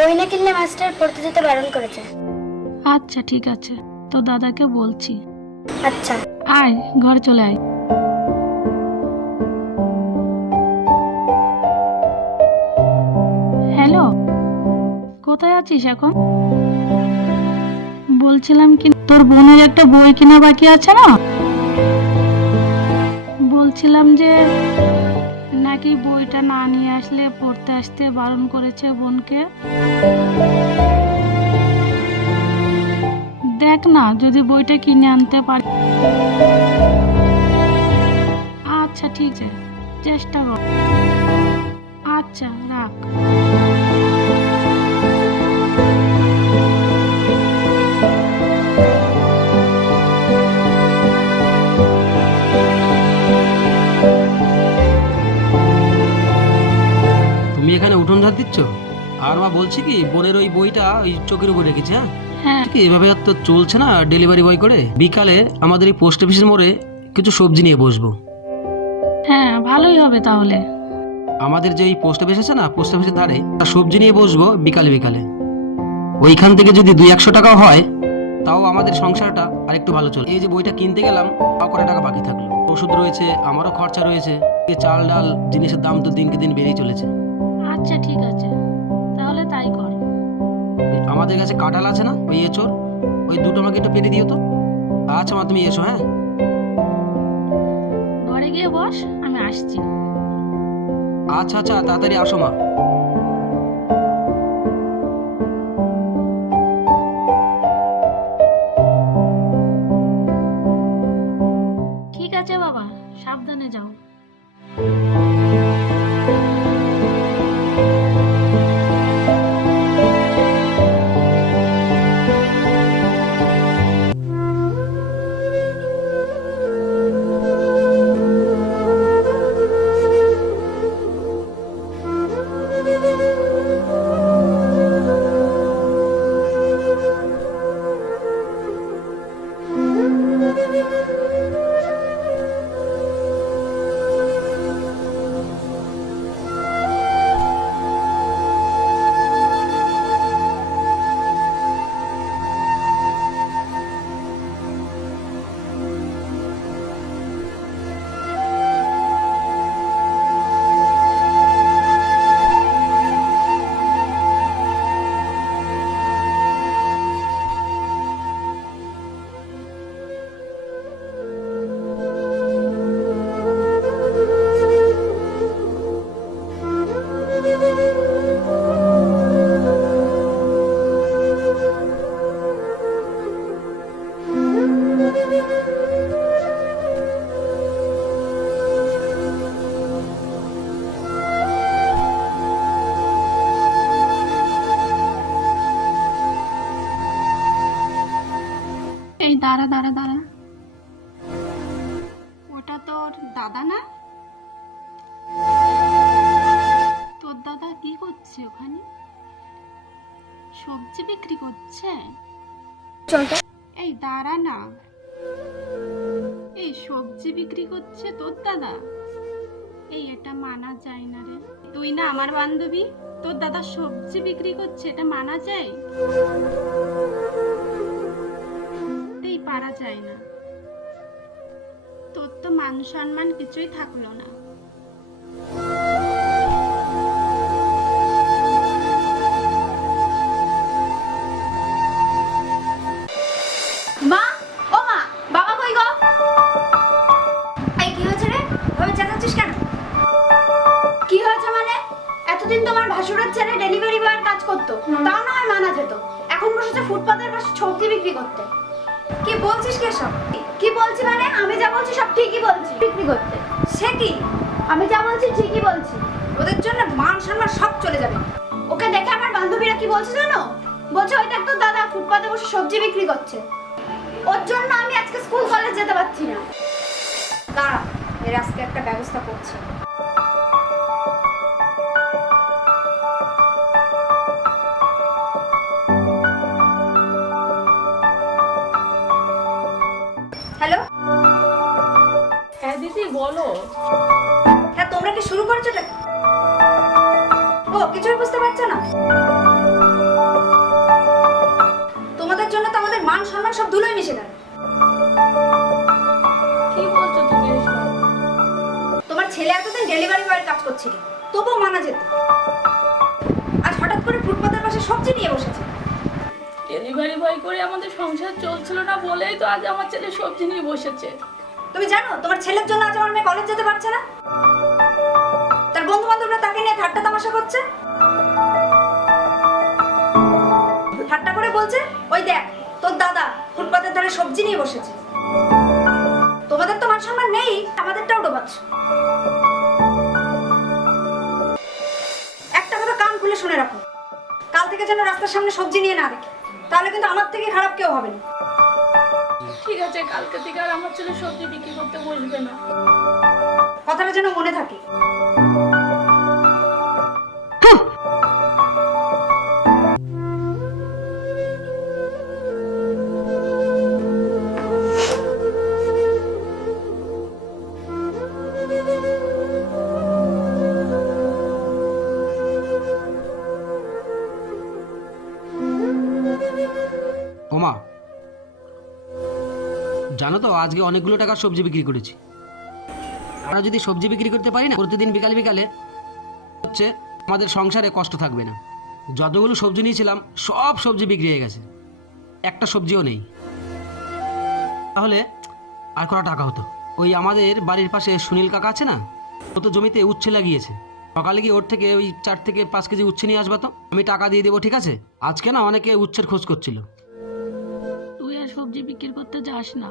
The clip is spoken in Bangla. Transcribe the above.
বই না কিনলে মাস্টার পড়তে যেতে বারণ করেছে। আচ্ছা ঠিক আছে, তো দাদাকে বলছি। আচ্ছা। আয় ঘরে চলে আয়। হ্যালো, কোথায় আছিস এখন? বলছিলাম কি, তোর বোনের একটা বই কেনা বাকি আছে না? বলছিলাম যে নাকি বইটা না নিয়ে আসলে পড়তে আসতে বারণ করেছে বোনকে। দেখ না যদি বইটা কিনে আনতে পারি। আচ্ছা ঠিক আছে, চেষ্টা কর। আচ্ছা রাখ। তুমি এখানে উঠোন ঝাড় দিচ্ছ? আর মা বলছি কি, বোনের ওই বইটা ওই চোখের উপর রেখেছে। হ্যাঁ ঠিক এভাবে আর তো চলছে না ডেলিভারি বয় করে। বিকালে আমাদের এই পোস্ট অফিসের মোড়ে কিছু সবজি নিয়ে বসবো। হ্যাঁ, ভালোই হবে তাহলে। আমাদের যে এই পোস্ট অফিস আছে না, পোস্ট অফিসের ধারে সবজি নিয়ে বসবো বিকালে বিকালে। ওইখান থেকে যদি 200-100 টাকাও হয়, তাও আমাদের সংসারটা আর একটু ভালো চলে। এই যে বইটা কিনতে গেলাম, তাও কত টাকা বাকি থাকলো। ওষুধ রয়েছে, আমারও খরচা রয়েছে, এই চাল ডাল জিনিসের দাম তো দিনকে দিন বেড়েই চলেছে। আচ্ছা ঠিক আছে, তাহলে তাই কর। আমাদের কাছে কাঁঠাল আছে না, ওই এঁচোড়, ওই দুটো আমাকে একটু পেরে দিও তো। আচ্ছা মা, তুমি এসো। হ্যাঁ, ঘরে গিয়ে বস, আমি আসছি। আচ্ছা আচ্ছা, তাড়াতাড়ি আসো মা। ঠিক আছে বাবা, সাবধানে যাও। এই দাঁড়া দাঁড়া দাঁড়া, ওটা তোর দাদা না? তোর দাদা কি করছে ওখানে? সবজি বিক্রি করছে? চলতে এই দাঁড়া না, এই সবজি বিক্রি করছে তোর দাদা? এই এটা মানা যায় না রে। তুই না আমার বান্ধবী, তোর দাদা সবজি বিক্রি করছে, এটা মানা যায়? এই পারা যায় না। তোর তো মান সম্মান কিছুই থাকলো না। মা, ও মা, বাবা কই গো? এই কি হয়েছে রে? ওই চেঁচাচ্ছিস কেন? কি হয়েছে মানে? এতদিন তোমার ভাসুরের ছেলে ডেলিভারি বয়ের কাজ করতো, তাও না হয় মানা যেত। এখন বসেছে ফুটপাতের পাশে সবজি বিক্রি করতে। কি বলছিস কে সব? কি বলছি মানে? আমি যা বলছি সব ঠিকই বলছি। বিক্রি করতে সে কি? আমি যা বলছি ঠিকই বলছি। ওদের জন্য মান সম্মান সব চলে যাবে। ওকে দেখে আমার বান্ধবীরা কি বলছে জানো? বলছে ওই দেখ তোর দাদা ফুটপাতে বসে সবজি বিক্রি করছে। ওর জন্য আমি আজকে স্কুল কলেজ যেতে পারছি না। দাঁড়া, এর আজকে একটা ব্যবস্থা করছি। হ্যালো, হ্যাঁ দিদি বলো। হ্যাঁ তোমরা কি শুরু করছো? ও কিছুই বুঝতে পারছো না? তোমাদের জন্য তো আমাদের মান সম্মান সব ধুলোয় মিশে গেল। কি বলছো তুমি এসব? তোমার ছেলে এতদিন ডেলিভারি বয়ের কাজ করছিল, তবুও মানা যেত। আজ হঠাৎ করে ফুটপাতের পাশে সবজি নিয়ে বসেছে। ডেলিভারি বয় করে আমাদের সংসার চলছিল না বলেই তো আজ আমার ছেলে সবজি নিয়ে বসেছে। তুমি জানো তোমার ছেলের জন্য আজ আমার মেয়ে কলেজ যেতে পারছে না? তার বন্ধু বান্ধবরা তাকে নিয়ে ঠাট্টা তামাশা করছে। ঠাট্টা করে বলছে, ওই দেখ তোর দাদা ফুটপাতের ধারে সবজি নিয়ে বসেছে। তোমাদের তো মান সম্মান নেই, আমাদেরটাও ডোবাচ্ছ। একটা কথা কান খুলে শুনে রাখো, কাল থেকে যেন রাস্তার সামনে সবজি নিয়ে না দেখে, তাহলে কিন্তু আমার থেকে খারাপ কেউ হবে না। ঠিক আছে, কালকে থেকে আর আমার ছেলে সবজি বিক্রি করতে বসবে না। কথাটা যেন মনে থাকে। ওমা, জানো তো আজকে অনেকগুলো টাকার সবজি বিক্রি করেছি। আমরা যদি সবজি বিক্রি করতে পারি না প্রতিদিন বিকালে বিকালে, হচ্ছে আমাদের সংসারে কষ্ট থাকবে না। যতগুলো সবজি নিয়েছিলাম সব সবজি বিক্রি হয়ে গেছে, একটা সবজিও নেই। তাহলে আর কটা টাকা হতো। ওই আমাদের বাড়ির পাশে সুনীল কাকা আছে না, ও তো জমিতে উচ্ছে লাগিয়েছে। সকালে গিয়ে ওর থেকে ওই 4 থেকে 5 কেজি উচ্ছে নিয়ে আসবা তো, আমি টাকা দিয়ে দেবো, ঠিক আছে? আজকে না অনেকে উচ্ছের খোঁজ করছিল। তুই আর সবজি বিক্রি করতে যাস না।